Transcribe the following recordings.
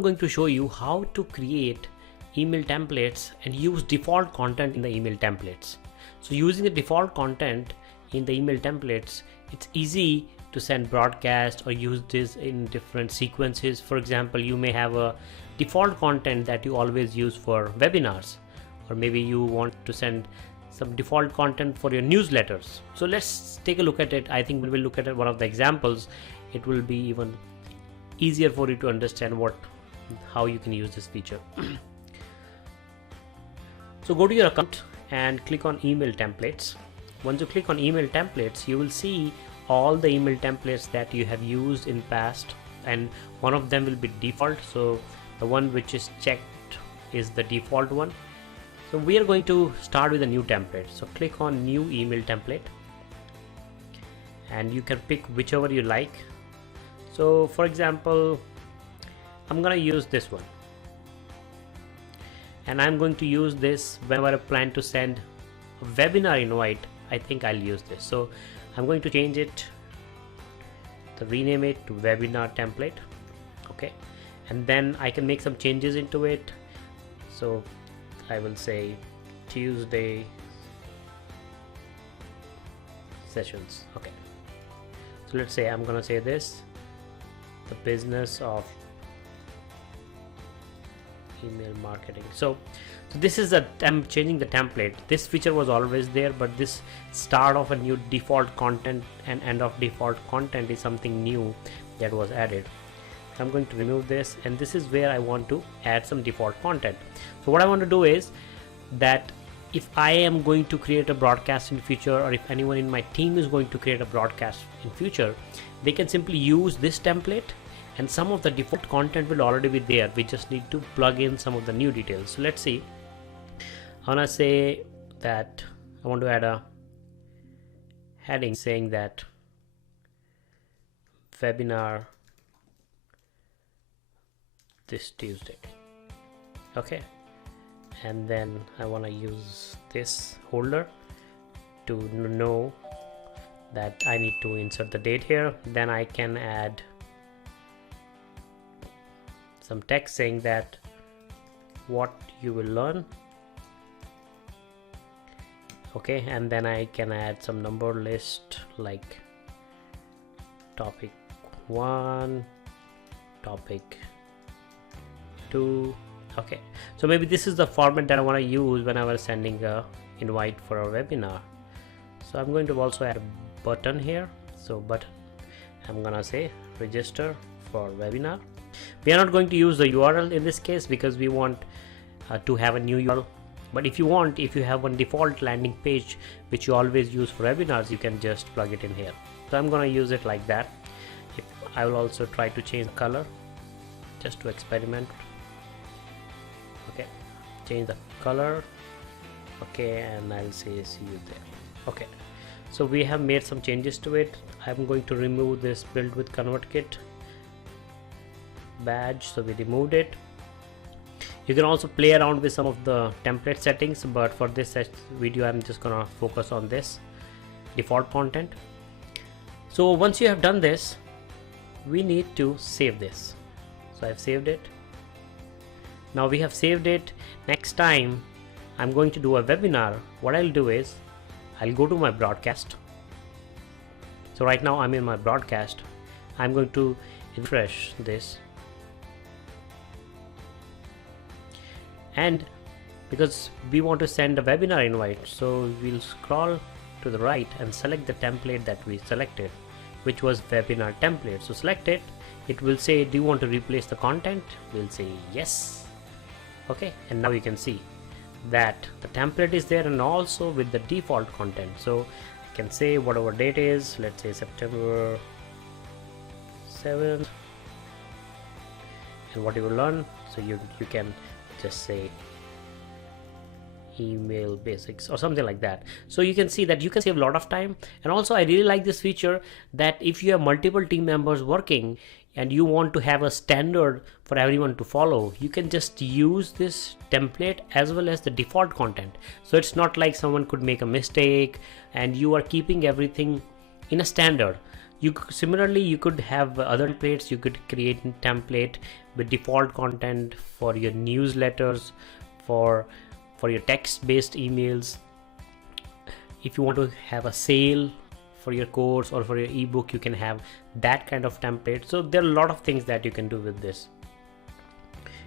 I'm going to show you how to create email templates and use default content in the email templates. So using the default content in the email templates, it's easy to send broadcast or use this in different sequences. For example, you may have a default content that you always use for webinars, or maybe you want to send some default content for your newsletters. So let's take a look at it. I think we will look at one of the examples. It will be even easier for you to understand how you can use this feature. So go to your account and click on email templates. Once you click on email templates, you will see all the email templates that you have used in past, and one of them will be default. So the one which is checked is the default one. So we are going to start with a new template. So click on new email template and you can pick whichever you like. So for example, I'm gonna use this one, and I'm going to use this whenever I plan to send a webinar invite. I think I'll use this. So I'm going to change it, to rename it to webinar template. Okay, and then I can make some changes into it. So I will say Tuesday sessions. Okay, so let's say I'm gonna say this, the business of email marketing. So this is I'm changing the template. This feature was always there, but this start of a new default content and end of default content is something new that was added. So I'm going to remove this, and this is where I want to add some default content. So what I want to do is that if I am going to create a broadcast in future, or if anyone in my team is going to create a broadcast in future, they can simply use this template and some of the default content will already be there. We just need to plug in some of the new details. So let's see. I want to say that I want to add a heading saying that webinar this Tuesday. Okay, and then I want to use this holder to know that I need to insert the date here. Then I can add some text saying that what you will learn. Okay, and then I can add some number list like topic 1, topic 2. Okay, so maybe this is the format that I want to use when I was sending a invite for a webinar. So I'm going to also add a button here. So button, I'm gonna say register for webinar. We are not going to use the URL in this case because we want to have a new URL. But if you have one default landing page which you always use for webinars, you can just plug it in here. So I'm gonna use it like that. I will also try to change the color just to experiment. Okay, change the color. Okay, and I'll say see you there. Okay, so we have made some changes to it. I'm going to remove this build with ConvertKit badge, so we removed it. You can also play around with some of the template settings, but for this video I'm just gonna focus on this default content. So once you have done this, we need to save this. So I've saved it. Now we have saved it. Next time I'm going to do a webinar, what I'll do is I'll go to my broadcast. So right now I'm in my broadcast. I'm going to refresh this, and because we want to send a webinar invite, so we'll scroll to the right and select the template that we selected, which was webinar template. So select it. It will say, do you want to replace the content? We'll say yes. Okay, and now you can see that the template is there and also with the default content. So I can say whatever date is, let's say September 7th, and what you will learn. So you can just say email basics or something like that. So you can see that you can save a lot of time. And also I really like this feature that if you have multiple team members working and you want to have a standard for everyone to follow, you can just use this template as well as the default content. So it's not like someone could make a mistake, and you are keeping everything in a standard. Similarly, you could have other templates. You could create a template with default content for your newsletters, for your text-based emails. If you want to have a sale for your course or for your ebook, you can have that kind of template. So there are a lot of things that you can do with this.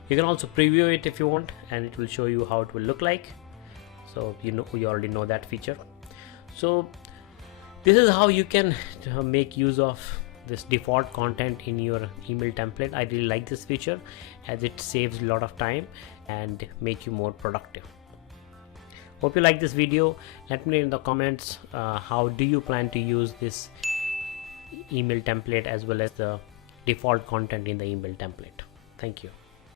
You can also preview it if you want, and it will show you how it will look like. So you already know that feature. So this is how you can make use of this default content in your email template. I really like this feature as it saves a lot of time and make you more productive. Hope you like this video. Let me know in the comments how do you plan to use this email template as well as the default content in the email template. Thank you.